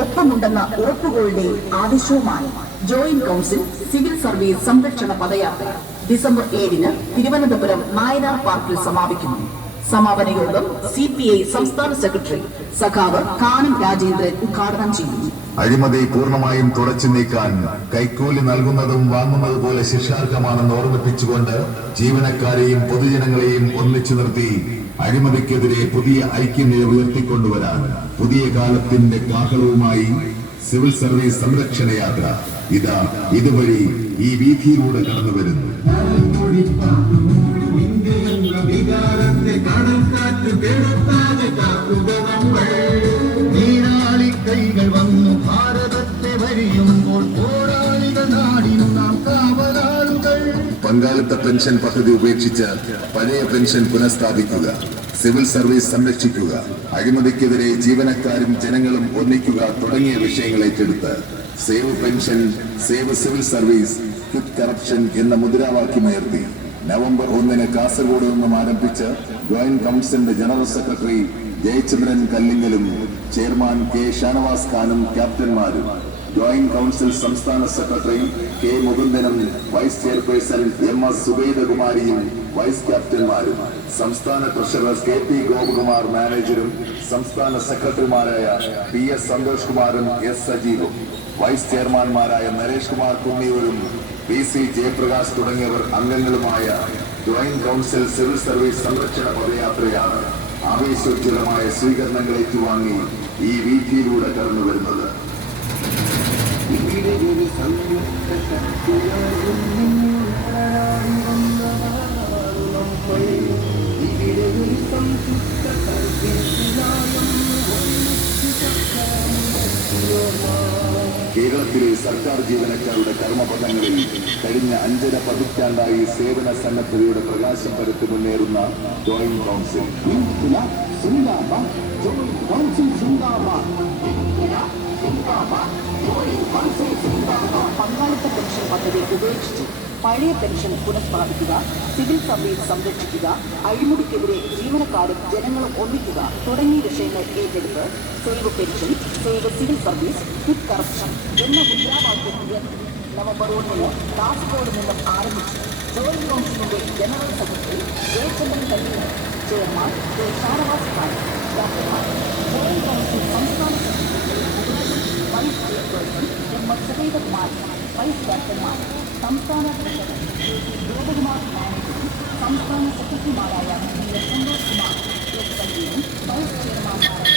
ഒപ്പമുണ്ടെന്ന ഉറപ്പുകളുടെയും ആവശ്യവുമാണ് joint council civil service സംരക്ഷണ പദയാത്ര December 7 Thiruvananthapuram Nayanar പാർക്കിൽ സമാപിക്കുന്നു. സമാപന യോഗം CPI സംസ്ഥാന സെക്രട്ടറി സഖാവ് കാനം രാജേന്ദ്രൻ ഉദ്ഘാടനം ചെയ്യുന്നു. അഴിമതി പൂർണ്ണമായും തുടച്ചു നീക്കാൻ കൈക്കൂലി നൽകുന്നതും വാങ്ങുന്നത് പോലെ ശിക്ഷാർഹമാണെന്ന് ഓർമ്മിപ്പിച്ചുകൊണ്ട് ജീവനക്കാരെയും പൊതുജനങ്ങളെയും ഒന്നിച്ചു നിർത്തി അഴിമതിക്കെതിരെ പുതിയ ഐക്യനില ഉയർത്തിക്കൊണ്ടുവരാൻ പുതിയ കാലത്തിന്റെ കാഹളവുമായി സിവിൽ സർവീസ് സംരക്ഷണ യാത്ര ഇതുവഴി ഈ വീഥിയിലൂടെ കടന്നു വരുന്നു. കൈകൾ വന്നു ഭാരതത്തെ വരിയുമ്പോൾ പോരാളികൾ നാടിനു നാം കാവലാളുകൾ. പങ്കാളിത്ത പെൻഷൻ പദ്ധതി ഉപേക്ഷിച്ച് പഴയ പെൻഷൻ പുനഃസ്ഥാപിക്കുക, സിവിൽ സർവീസ് സംരക്ഷിക്കുക, അഴിമതിക്കെതിരെ ജീവനക്കാരും ജനങ്ങളും ഒന്നിക്കുക തുടങ്ങിയ വിഷയങ്ങൾ ഏറ്റെടുത്ത് save pension, save civil service, quit corruption എന്ന മുദ്രാവാക്യമുയർത്തി നവംബർ 1 കാസർഗോഡ് നിന്നും ആരംഭിച്ച് ജോയിന്റ് കൗൺസിലിന്റെ ജനറൽ സെക്രട്ടറി ജയചന്ദ്രൻ കല്ലിങ്ങലും ചെയർമാൻ K ഷാനവാസ് ഖാനും ക്യാപ്റ്റന്മാരും, ജോയിന്റ് കൗൺസിൽ സംസ്ഥാന സെക്രട്ടറി K മുകുന്ദനും വൈസ് ചെയർപേഴ്സൺ MS സുബൈദകുമാരിയും വൈസ് ക്യാപ്റ്റന്മാരും, സംസ്ഥാന ട്രഷറർ KP ഗോപകുമാർ മാനേജരും സംസ്ഥാന സെക്രട്ടറിമാരായ PS സന്തോഷ് കുമാറും S സജീവും, വൈസ് ചെയർമാൻമാരായ നരേഷ് കുമാർ കുന്നിയൂരും PC ജയപ്രകാശ് തുടങ്ങിയവർ അംഗങ്ങളുമായ ജോയിന്റ് കൗൺസിൽ സിവിൽ സർവീസ് സംരക്ഷണ പദയാത്രയാണ് ആവേശോജ്വലമായ സ്വീകരണങ്ങൾ ഏറ്റുവാങ്ങി ഈ വീഥിയിലൂടെ കടന്നു വരുന്നത്. കേരളത്തിലെ സർക്കാർ ജീവനക്കാരുടെ കർമ്മപഥങ്ങളിൽ കഴിഞ്ഞ 5.5 പതിറ്റാണ്ടായി സേവന സന്നദ്ധതയുടെ പ്രകാശം പരത്തി മുന്നേറുന്ന ജോയിന്റ് കൗൺസിൽ പങ്കാളിത്ത പെൻഷൻ പദ്ധതി ഉപേക്ഷിച്ച് പഴയ പെൻഷൻ പുനഃസ്ഥാപിക്കുക, സിവിൽ സർവീസ് സംരക്ഷിക്കുക, അഴിമതിക്കെതിരെ ജീവനക്കാരും ജനങ്ങളും ഒന്നിക്കുക തുടങ്ങിയ വിഷയങ്ങൾ ഏറ്റെടുത്ത് save pension, save civil service, quit corruption എന്ന മുദ്രാവാക്യം ഉയർത്തി നവംബർ 1 കാസർഗോഡ് നിന്നും ആരംഭിച്ച് ജോയിന്റ് കൗൺസിലിന്റെ general secretary Jayachandran Kallingal, chairman K Shanavas Khan, ക്യാപ്റ്റന്മാർ ജോയിന്റ് കൗൺസിൽ സംസ്ഥാന secretary vice chairperson MS Subaidakumar, vice ക്യാപ്റ്റന്മാർ, സംസ്ഥാന ട്രഷറർ KP ഗോപകുമാർ മാനേജരും സംസ്ഥാന സെക്രട്ടറിമാരായ PS സന്തോഷ് കുമാർ, S സജീവും, വൈസ് ചെയർമാൻമാരായ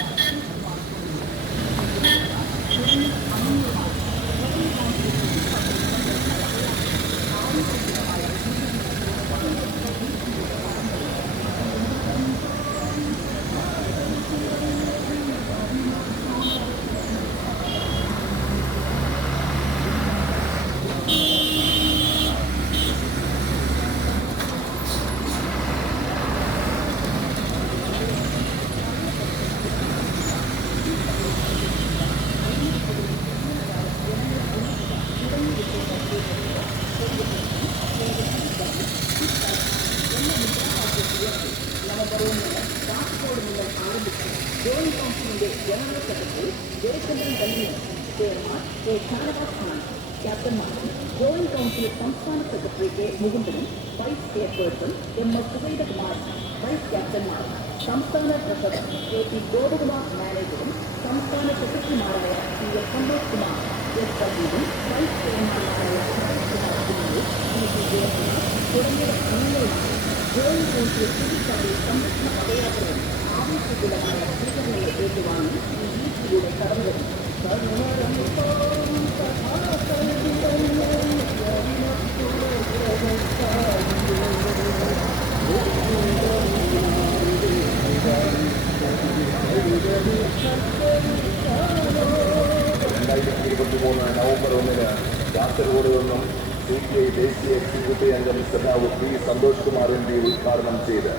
ജോയിന്റ് കൗൺസിലിന്റെ general secretary Jayachandran Kallingal, chairman K Shanavas Khan, ക്യാപ്റ്റന്മാരും ജോയിന്റ് കൗൺസിൽ സംസ്ഥാന സെക്രട്ടറി K മുകുന്ദനും vice chairperson MS Subaidakumar, vice ക്യാപ്റ്റന്മാർ, സംസ്ഥാന ട്രഷറർ KP ഗോപകുമാർ മാനേജരും സംസ്ഥാന സെക്രട്ടറിമാരായ PS സന്തോഷ് കുമാർ, S സജീവും, വൈസ് ചെയർമാൻമാരായ PC ജയപ്രകാശ് തുടങ്ങിയവർ അംഗങ്ങളാണ് ജോയിന്റ് കൗൺസിൽ സിവിൽ സർവീസ് സംരക്ഷണ പദയാത്രയും ആവേശപൂർണമായ സ്വീകരണങ്ങൾ ഏറ്റുവാങ്ങി ഈ വീഥിയിലൂടെ കടന്നു വരുന്നു. നവംബർ 1 കാസർഗോഡ് നിന്നും CPI ദേശീയ എക്സിക്യൂട്ടീവ് അംഗം സഖാവ് P സന്തോഷ് കുമാർ MP ഉദ്ഘാടനം ചെയ്ത്